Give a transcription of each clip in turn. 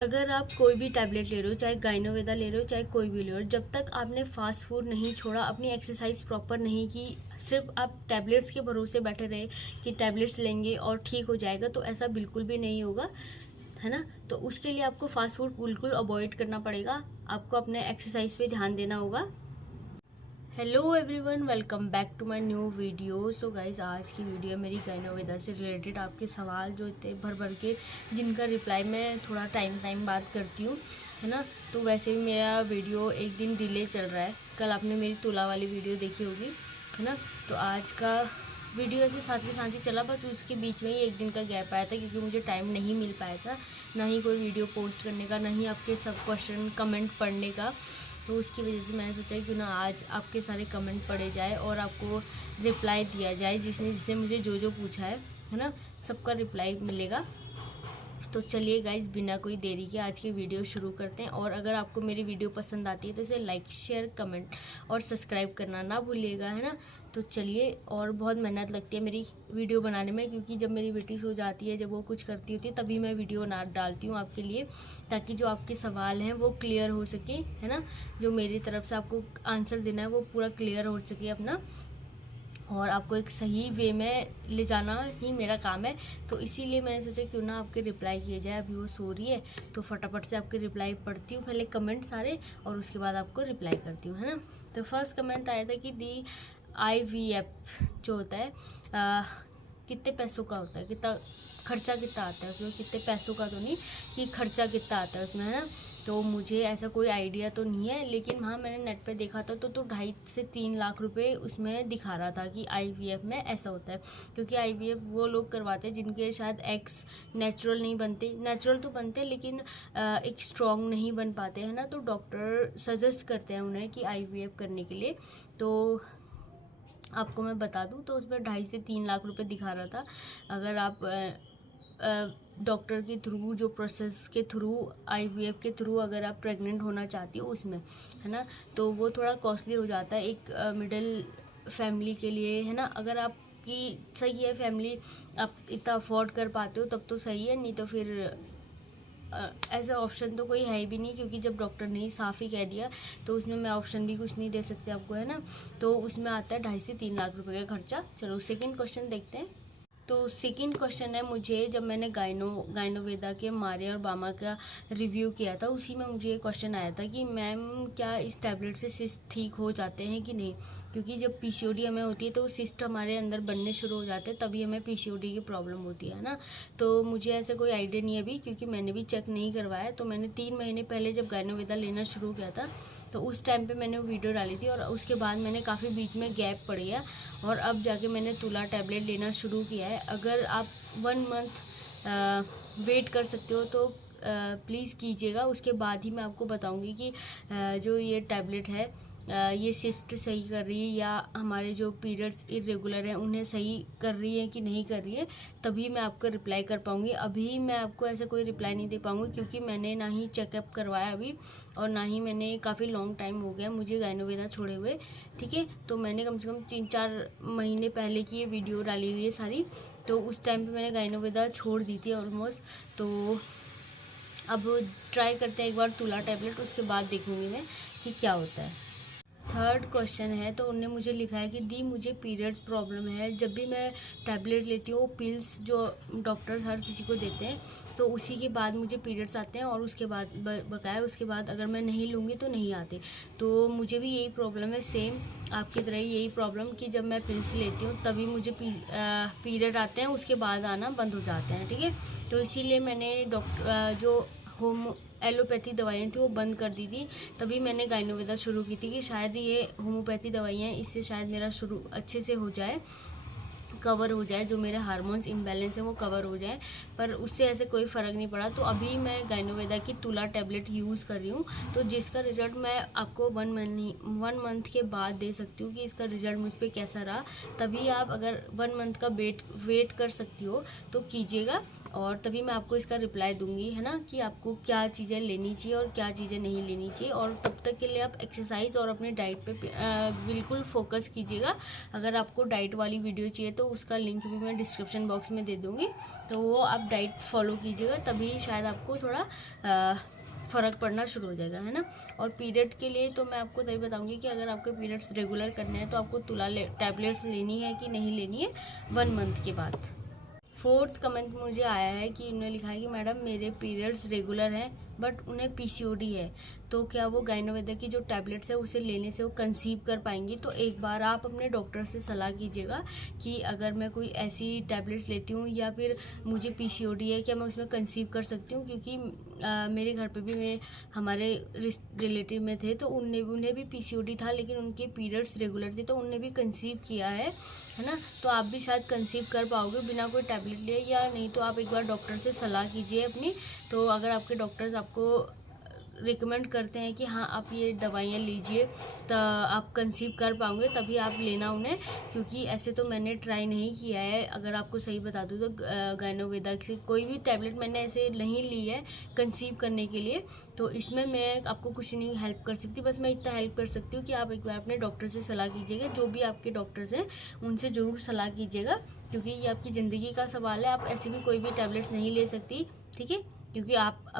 अगर आप कोई भी टैबलेट ले रहे हो, चाहे गाइनोवेदा ले रहे हो, चाहे कोई भी ले रहे हो, जब तक आपने फास्ट फूड नहीं छोड़ा, अपनी एक्सरसाइज प्रॉपर नहीं की, सिर्फ आप टैबलेट्स के भरोसे बैठे रहे कि टैबलेट्स लेंगे और ठीक हो जाएगा, तो ऐसा बिल्कुल भी नहीं होगा, है ना। तो उसके लिए आपको फास्ट फूड बिल्कुल अवॉइड करना पड़ेगा, आपको अपने एक्सरसाइज पे ध्यान देना होगा। Hello everyone, welcome back to my new video. So guys, आज की वीडियो मेरी गाइनोवेदा से रिलेटेड आपके सवाल जो इतने भर भर के, जिनका रिप्लाई मैं थोड़ा टाइम बाद करती हूँ, है ना। तो वैसे भी मेरा वीडियो एक दिन डिले चल रहा है। कल आपने मेरी तुला वाली वीडियो देखी होगी, है ना। तो आज का वीडियो ऐसे साथ के साथ ही चला, बस उसके बीच में ही एक दिन का गैप आया था क्योंकि मुझे टाइम नहीं मिल पाया था, ना ही कोई वीडियो पोस्ट करने का, ना ही आपके सब क्वेश्चन कमेंट पढ़ने का। तो उसकी वजह से मैंने सोचा क्यों ना आज आपके सारे कमेंट पढ़े जाए और आपको रिप्लाई दिया जाए, जिसने मुझे जो पूछा है ना, सबका रिप्लाई मिलेगा। तो चलिए गाइज, बिना कोई देरी के आज की वीडियो शुरू करते हैं। और अगर आपको मेरी वीडियो पसंद आती है तो इसे लाइक, शेयर, कमेंट और सब्सक्राइब करना ना भूलिएगा, है ना। तो चलिए, और बहुत मेहनत लगती है मेरी वीडियो बनाने में, क्योंकि जब मेरी बेटी सो जाती है, जब वो कुछ करती होती है, तभी मैं वीडियो बना डालती हूँ आपके लिए, ताकि जो आपके सवाल हैं वो क्लियर हो सके, है ना। जो मेरी तरफ से आपको आंसर देना है वो पूरा क्लियर हो सके अपना, और आपको एक सही वे में ले जाना ही मेरा काम है। तो इसीलिए मैंने सोचा क्यों ना आपके रिप्लाई किए जाए। अभी वो सो रही है तो फटाफट से आपके रिप्लाई पढ़ती हूँ, पहले कमेंट सारे, और उसके बाद आपको रिप्लाई करती हूँ, है ना। तो फर्स्ट कमेंट आया था कि दी IVF जो होता है कितने पैसों का होता है, कितना खर्चा कितना आता है उसमें, कितने पैसों का तो नहीं, कि खर्चा कितना आता है उसमें, है ना। तो मुझे ऐसा कोई आइडिया तो नहीं है, लेकिन हाँ मैंने नेट पे देखा था तो 2.5 से 3 लाख रुपए उसमें दिखा रहा था कि IVF में ऐसा होता है। क्योंकि IVF वो लोग करवाते हैं जिनके शायद एग्स नेचुरल नहीं बनते, नेचुरल तो बनते लेकिन एक स्ट्रॉन्ग नहीं बन पाते, है ना। तो डॉक्टर सजेस्ट करते हैं उन्हें कि IVF करने के लिए। तो आपको मैं बता दूं तो उसमें 2.5 से 3 लाख रुपए दिखा रहा था। अगर आप डॉक्टर के थ्रू, जो प्रोसेस के थ्रू, IVF के थ्रू अगर आप प्रेग्नेंट होना चाहती हो उसमें, है ना, तो वो थोड़ा कॉस्टली हो जाता है एक मिडिल फैमिली के लिए, है ना। अगर आपकी सही है फैमिली, आप इतना अफोर्ड कर पाते हो तब तो सही है, नहीं तो फिर ऐसा ऑप्शन तो कोई है भी नहीं, क्योंकि जब डॉक्टर ने ही साफ ही कह दिया तो उसमें मैं ऑप्शन भी कुछ नहीं दे सकते आपको, है ना। तो उसमें आता है 2.5 से 3 लाख रुपए का खर्चा। चलो सेकंड क्वेश्चन देखते हैं। तो सेकंड क्वेश्चन है, मुझे जब मैंने गाइनोवेदा के मारे और बामा का रिव्यू किया था, उसी में मुझे ये क्वेश्चन आया था कि मैम क्या इस टैबलेट से सिस्ट ठीक हो जाते हैं कि नहीं। क्योंकि जब PCOD हमें होती है तो सिस्ट हमारे अंदर बनने शुरू हो जाते हैं, तभी हमें PCOD की प्रॉब्लम होती है ना। तो मुझे ऐसे कोई आइडिया नहीं है अभी, क्योंकि मैंने भी चेक नहीं करवाया। तो मैंने 3 महीने पहले जब गाइनोवेदा लेना शुरू किया था तो उस टाइम पे मैंने वीडियो डाली थी, और उसके बाद मैंने काफ़ी बीच में गैप पड़ गया, और अब जाके मैंने तुला टैबलेट लेना शुरू किया है। अगर आप 1 मंथ वेट कर सकते हो तो प्लीज़ कीजिएगा, उसके बाद ही मैं आपको बताऊंगी कि जो ये टैबलेट है ये सिस्ट सही कर रही है या हमारे जो पीरियड्स इरेगुलर हैं उन्हें सही कर रही है कि नहीं कर रही है, तभी मैं आपको रिप्लाई कर पाऊँगी। अभी मैं आपको ऐसा कोई रिप्लाई नहीं दे पाऊँगी, क्योंकि मैंने ना ही चेकअप करवाया अभी, और ना ही मैंने काफ़ी लॉन्ग टाइम हो गया मुझे गाइनोवेदा छोड़े हुए, ठीक है। तो मैंने कम से कम 3-4 महीने पहले की ये वीडियो डाली हुई है सारी। तो उस टाइम पे मैंने गाइनोवेदा छोड़ दी थी ऑलमोस्ट। तो अब ट्राई करते हैं एक बार तुला टैबलेट, उसके बाद देखूँगी मैं कि क्या होता है। थर्ड क्वेश्चन है, तो उन्होंने मुझे लिखा है कि दी मुझे पीरियड्स प्रॉब्लम है, जब भी मैं टैबलेट लेती हूँ, पिल्स जो डॉक्टर्स हर किसी को देते हैं, तो उसी के बाद मुझे पीरियड्स आते हैं, और उसके बाद बकाया उसके बाद अगर मैं नहीं लूँगी तो नहीं आते। तो मुझे भी यही प्रॉब्लम है, सेम आपकी तरह ही यही प्रॉब्लम, कि जब मैं पिल्स लेती हूँ तभी मुझे पीरियड आते हैं, उसके बाद आना बंद हो जाते हैं, ठीक है। तो इसीलिए मैंने जो एलोपैथी दवाइयाँ थी वो बंद कर दी थी, तभी मैंने गाइनोवेदा शुरू की थी कि शायद ये होम्योपैथी दवाइयाँ, इससे शायद मेरा शुरू अच्छे से हो जाए, कवर हो जाए, जो मेरे हार्मोन्स इम्बैलेंस है वो कवर हो जाए। पर उससे ऐसे कोई फ़र्क नहीं पड़ा। तो अभी मैं गाइनोवेदा की तुला टैबलेट यूज़ कर रही हूँ, तो जिसका रिज़ल्ट मैं आपको 1 मंथ के बाद दे सकती हूँ कि इसका रिज़ल्ट मुझ पर कैसा रहा। तभी आप अगर 1 मंथ का वेट कर सकती हो तो कीजिएगा, और तभी मैं आपको इसका रिप्लाई दूंगी, है ना, कि आपको क्या चीज़ें लेनी चाहिए और क्या चीज़ें नहीं लेनी चाहिए। और तब तक के लिए आप एक्सरसाइज और अपनी डाइट पे बिल्कुल फोकस कीजिएगा। अगर आपको डाइट वाली वीडियो चाहिए तो उसका लिंक भी मैं डिस्क्रिप्शन बॉक्स में दे दूँगी, तो वो आप डाइट फॉलो कीजिएगा, तभी शायद आपको थोड़ा फ़र्क पड़ना शुरू हो जाएगा, है ना। और पीरियड के लिए तो मैं आपको तभी बताऊंगी कि अगर आपके पीरियड्स रेगुलर करने हैं तो आपको तुला टैबलेट्स लेनी है कि नहीं लेनी है 1 मंथ के बाद। 4th कमेंट मुझे आया है कि उन्होंने लिखा है कि मैडम मेरे पीरियड्स रेगुलर हैं बट उन्हें पीसीओडी है, तो क्या वो गाइनोवेदा की जो टैबलेट्स है उसे लेने से वो कंसीव कर पाएंगी। तो एक बार आप अपने डॉक्टर से सलाह कीजिएगा कि अगर मैं कोई ऐसी टैबलेट्स लेती हूँ या फिर मुझे पीसीओडी है, क्या मैं उसमें कंसीव कर सकती हूँ। क्योंकि मेरे घर पे भी हमारे रिलेटिव में थे, तो उन्हें भी पीसीओडी था, लेकिन उनके पीरियड्स रेगुलर थे, तो उनने भी कंसीव किया है ना। तो आप भी शायद कंसीव कर पाओगे बिना कोई टैबलेट लिए, या नहीं तो आप एक बार डॉक्टर से सलाह कीजिए अपनी। तो अगर आपके डॉक्टर्स आपको रिकमेंड करते हैं कि हाँ आप ये दवाइयाँ लीजिए तो आप कंसीव कर पाओगे, तभी आप लेना उन्हें। क्योंकि ऐसे तो मैंने ट्राई नहीं किया है, अगर आपको सही बता दूँ तो गाइनोवेदा से कोई भी टैबलेट मैंने ऐसे नहीं ली है कंसीव करने के लिए। तो इसमें मैं आपको कुछ नहीं हेल्प कर सकती, बस मैं इतना हेल्प कर सकती हूँ कि आप एक बार अपने डॉक्टर से सलाह कीजिएगा। जो भी आपके डॉक्टर्स हैं उनसे ज़रूर सलाह कीजिएगा, क्योंकि ये आपकी ज़िंदगी का सवाल है। आप ऐसे भी कोई भी टैबलेट्स नहीं ले सकती, ठीक है, क्योंकि आप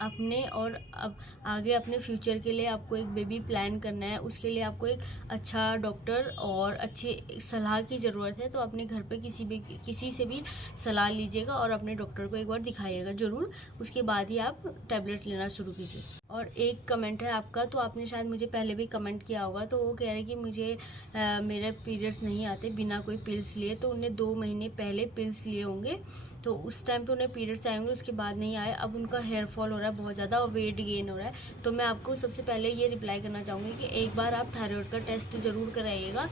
अपने और अब आगे अपने फ्यूचर के लिए आपको एक बेबी प्लान करना है, उसके लिए आपको एक अच्छा डॉक्टर और अच्छी सलाह की ज़रूरत है। तो अपने घर पे किसी से भी सलाह लीजिएगा और अपने डॉक्टर को एक बार दिखाइएगा ज़रूर, उसके बाद ही आप टैबलेट लेना शुरू कीजिए। और एक कमेंट है आपका, तो आपने शायद मुझे पहले भी कमेंट किया होगा, तो वो कह रहे कि मुझे मेरे पीरियड्स नहीं आते बिना कोई पिल्स लिए। तो उन्हें 2 महीने पहले पिल्स लिए होंगे, तो उस टाइम पे उन्हें पीरियड्स आए होंगे, उसके बाद नहीं आए। अब उनका हेयर फॉल हो रहा है बहुत ज़्यादा और वेट गेन हो रहा है। तो मैं आपको सबसे पहले ये रिप्लाई करना चाहूँगी कि एक बार आप थायराइड का टेस्ट ज़रूर कराइएगा।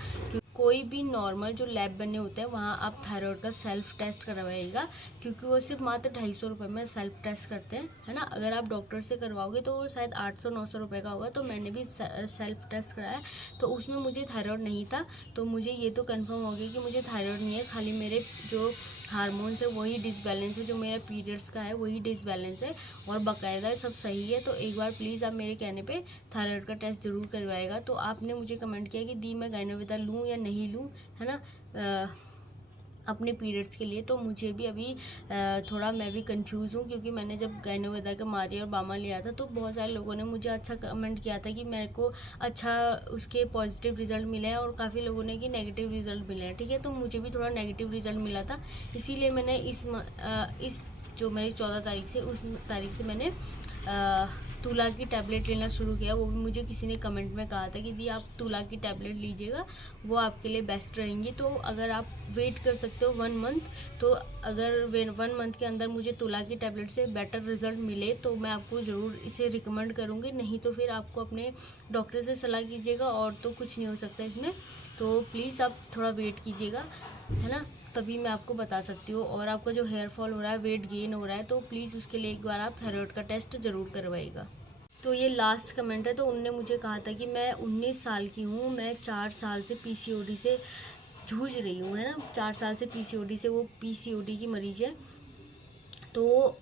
कोई भी नॉर्मल जो लैब बने होते हैं वहाँ आप थायराइड का सेल्फ टेस्ट करवाइएगा, क्योंकि वो सिर्फ मात्र 250 रुपये में सेल्फ टेस्ट करते हैं, है ना। अगर आप डॉक्टर से करवाओगे तो वो शायद 800-900 रुपये का होगा। तो मैंने भी सेल्फ टेस्ट कराया, तो उसमें मुझे थायराइड नहीं था। तो मुझे ये तो कंफर्म हो गया कि मुझे थायराइड नहीं है, खाली मेरे जो हार्मोन्स है वही डिसबैलेंस है, जो मेरा पीरियड्स का है वही डिसबैलेंस है, और बाकायदा सब सही है। तो एक बार प्लीज़ आप मेरे कहने पे थायराइड का टेस्ट ज़रूर करवाएगा। तो आपने मुझे कमेंट किया कि दी मैं गाइनोवेदा लूँ या नहीं लूँ, है ना, अपने पीरियड्स के लिए। तो मुझे भी अभी थोड़ा मैं भी कंफ्यूज हूँ, क्योंकि मैंने जब गाइनोवेदा का मारी और बामा लिया था तो बहुत सारे लोगों ने मुझे अच्छा कमेंट किया था कि मेरे को अच्छा उसके पॉजिटिव रिजल्ट मिले हैं, और काफ़ी लोगों ने कि नेगेटिव रिजल्ट मिले हैं, ठीक है। तो मुझे भी थोड़ा नेगेटिव रिजल्ट मिला था, इसीलिए मैंने इस जो मेरी 14 तारीख से उस तारीख से मैंने तुला की टैबलेट लेना शुरू किया। वो भी मुझे किसी ने कमेंट में कहा था कि दी आप तुला की टैबलेट लीजिएगा, वो आपके लिए बेस्ट रहेंगी। तो अगर आप वेट कर सकते हो 1 मंथ, तो अगर 1 मंथ के अंदर मुझे तुला की टैबलेट से बेटर रिजल्ट मिले तो मैं आपको ज़रूर इसे रिकमेंड करूँगी। नहीं तो फिर आपको अपने डॉक्टर से सलाह कीजिएगा, और तो कुछ नहीं हो सकता इसमें। तो प्लीज़ आप थोड़ा वेट कीजिएगा, है ना, तभी मैं आपको बता सकती हूँ। और आपका जो हेयर फॉल हो रहा है, वेट गेन हो रहा है, तो प्लीज़ उसके लिए एक बार आप थायराइड का टेस्ट ज़रूर करवाइएगा। तो ये लास्ट कमेंट है। तो उनने मुझे कहा था कि मैं 19 साल की हूँ, मैं 4 साल से पीसीओडी से जूझ रही हूँ, है ना, 4 साल से पीसीओडी से, वो पीसीओडी की मरीज है। तो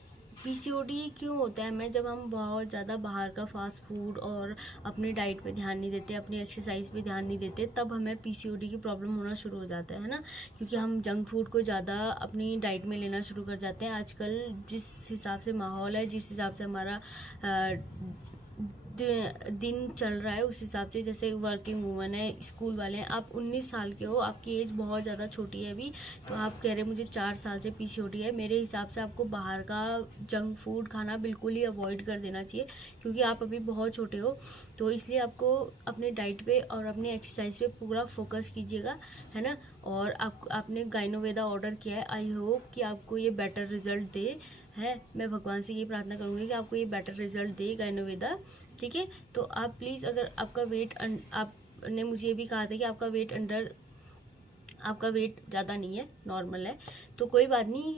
पीसीओडी क्यों होता है हमें, जब हम बहुत ज़्यादा बाहर का फास्ट फूड और अपनी डाइट पे ध्यान नहीं देते, अपनी एक्सरसाइज पे ध्यान नहीं देते, तब हमें पीसीओडी की प्रॉब्लम होना शुरू हो जाता है ना। क्योंकि हम जंक फूड को ज़्यादा अपनी डाइट में लेना शुरू कर जाते हैं। आजकल जिस हिसाब से माहौल है, जिस हिसाब से हमारा दिन चल रहा है, उस हिसाब से, जैसे वर्किंग वूमन है, स्कूल वाले हैं, आप 19 साल के हो, आपकी एज बहुत ज़्यादा छोटी है अभी, तो आप कह रहे मुझे 4 साल से पीसीओडी है। मेरे हिसाब से आपको बाहर का जंक फूड खाना बिल्कुल ही अवॉइड कर देना चाहिए, क्योंकि आप अभी बहुत छोटे हो। तो इसलिए आपको अपने डाइट पे और अपनी एक्सरसाइज पे पूरा फोकस कीजिएगा, है ना। और आपने गाइनोवेदा ऑर्डर किया है, आई होप कि आपको ये बेटर रिजल्ट दे, है। मैं भगवान से ये प्रार्थना करूँगी कि आपको ये बेटर रिजल्ट दे गाइनोवेदा, ठीक है। तो आप प्लीज़, अगर आपका वेट आपने मुझे ये भी कहा था कि आपका वेट ज़्यादा नहीं है, नॉर्मल है, तो कोई बात नहीं,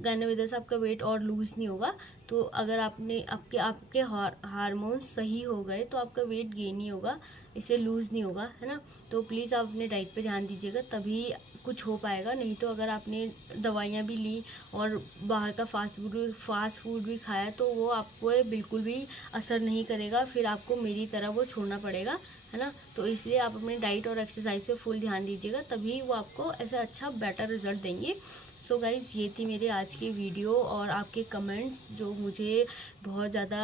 गाइनोवेदा से आपका वेट और लूज़ नहीं होगा। तो अगर आपके हार्मोन्स सही हो गए तो आपका वेट गेन ही होगा, इससे लूज़ नहीं होगा, है ना। तो प्लीज़ आप अपने डाइट पे ध्यान दीजिएगा, तभी कुछ हो पाएगा। नहीं तो अगर आपने दवाइयाँ भी ली और बाहर का फास्ट फूड भी खाया तो वो आपको बिल्कुल भी असर नहीं करेगा, फिर आपको मेरी तरह वो छोड़ना पड़ेगा, है ना। तो इसलिए आप अपने डाइट और एक्सरसाइज पे फुल ध्यान दीजिएगा, तभी वो आपको ऐसा अच्छा बेटर रिजल्ट देंगे। सो गाइज़, ये थी मेरे आज की वीडियो और आपके कमेंट्स जो मुझे बहुत ज़्यादा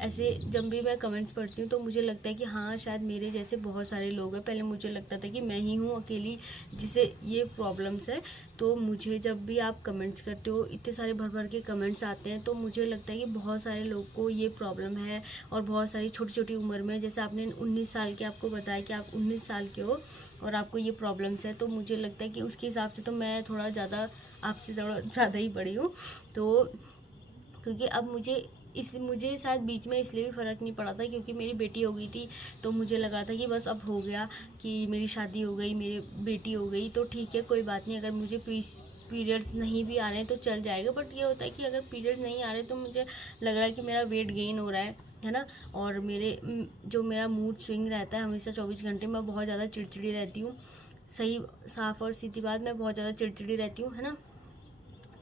ऐसे, जब भी मैं कमेंट्स पढ़ती हूँ तो मुझे लगता है कि हाँ शायद मेरे जैसे बहुत सारे लोग हैं। पहले मुझे लगता था कि मैं ही हूँ अकेली जिसे ये प्रॉब्लम्स है। तो मुझे जब भी आप कमेंट्स करते हो, इतने सारे भर भर के कमेंट्स आते हैं, तो मुझे लगता है कि बहुत सारे लोग को ये प्रॉब्लम है और बहुत सारी छोटी छोटी उम्र में, जैसे आपने 19 साल के आपको बताया कि आप 19 साल के हो और आपको ये प्रॉब्लम्स है, तो मुझे लगता है कि उसके हिसाब से तो मैं थोड़ा ज़्यादा आपसे थोड़ा ज़्यादा ही बड़ी हूँ। तो क्योंकि अब मुझे शायद बीच में इसलिए भी फ़र्क नहीं पड़ा था क्योंकि मेरी बेटी हो गई थी, तो मुझे लगा था कि बस अब हो गया, कि मेरी शादी हो गई, मेरी बेटी हो गई, तो ठीक है कोई बात नहीं, अगर मुझे पीरियड्स नहीं भी आ रहे हैं तो चल जाएगा। बट ये होता है कि अगर पीरियड्स नहीं आ रहे तो मुझे लग रहा है कि मेरा वेट गेन हो रहा है ना। और जो मेरा मूड स्विंग रहता है हमेशा 24 घंटे, मैं बहुत ज़्यादा चिड़चिड़ी रहती हूँ। सही साफ़ और सीधी बात, मैं बहुत ज़्यादा चिड़चिड़ी रहती हूँ, है ना।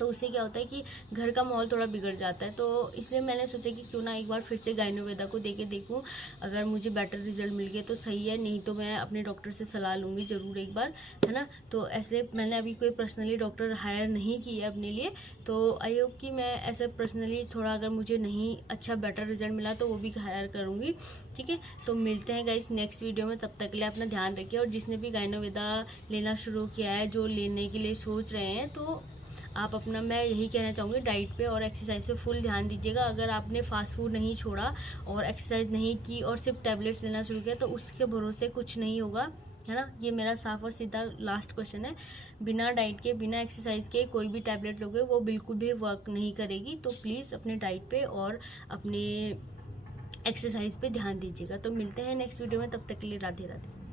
तो उससे क्या होता है कि घर का माहौल थोड़ा बिगड़ जाता है। तो इसलिए मैंने सोचा कि क्यों ना एक बार फिर से गायनोवेदा को देके देखूं, अगर मुझे बेटर रिजल्ट मिल गए तो सही है, नहीं तो मैं अपने डॉक्टर से सलाह लूँगी ज़रूर एक बार, है ना। तो ऐसे मैंने अभी कोई पर्सनली डॉक्टर हायर नहीं किया अपने लिए, तो आई होप कि मैं ऐसे पर्सनली थोड़ा, अगर मुझे नहीं अच्छा बेटर रिजल्ट मिला तो वो भी हायर करूँगी, ठीक है। तो मिलते हैं गाइस नेक्स्ट वीडियो में, तब तक के लिए अपना ध्यान रखिए। और जिसने भी गायनोवेदा लेना शुरू किया है, जो लेने के लिए सोच रहे हैं, तो आप अपना, मैं यही कहना चाहूँगी, डाइट पे और एक्सरसाइज पे फुल ध्यान दीजिएगा। अगर आपने फास्ट फूड नहीं छोड़ा और एक्सरसाइज नहीं की और सिर्फ टैबलेट्स लेना शुरू किया तो उसके भरोसे कुछ नहीं होगा, है ना। ये मेरा साफ और सीधा लास्ट क्वेश्चन है। बिना डाइट के, बिना एक्सरसाइज के कोई भी टैबलेट लोगे वो बिल्कुल भी वर्क नहीं करेगी। तो प्लीज़ अपने डाइट पे और अपने एक्सरसाइज पे ध्यान दीजिएगा। तो मिलते हैं नेक्स्ट वीडियो में, तब तक के लिए राधे राधे।